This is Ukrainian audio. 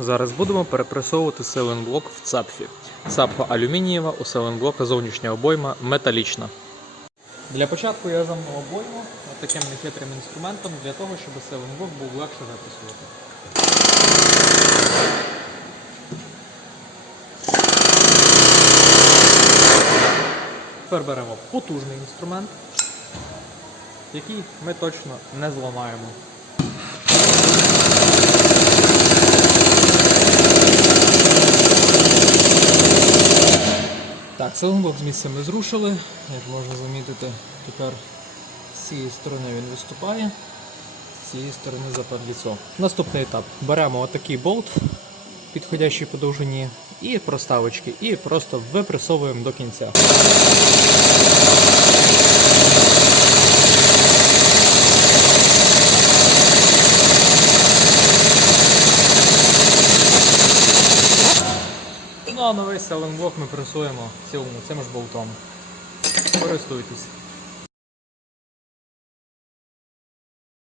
Зараз будемо перепресовувати селенблок в цапфі. Цапфа алюмінієва, у селенблока зовнішня обойма металічна. Для початку я замнув обойму таким нехитрим інструментом для того, щоб селенблок був легше записувати. Тепер беремо потужний інструмент, який ми точно не зламаємо. Так, саундблок з місця ми зрушили. Як можна замітити, тепер з цієї сторони він виступає, з цієї сторони западліцо. Наступний етап. Беремо отакий болт, підходящий по довжині, і проставочки, і просто випресовуємо до кінця. Ну а новий селенблок ми пресуємо цілому цим ж болтом. Користуйтесь.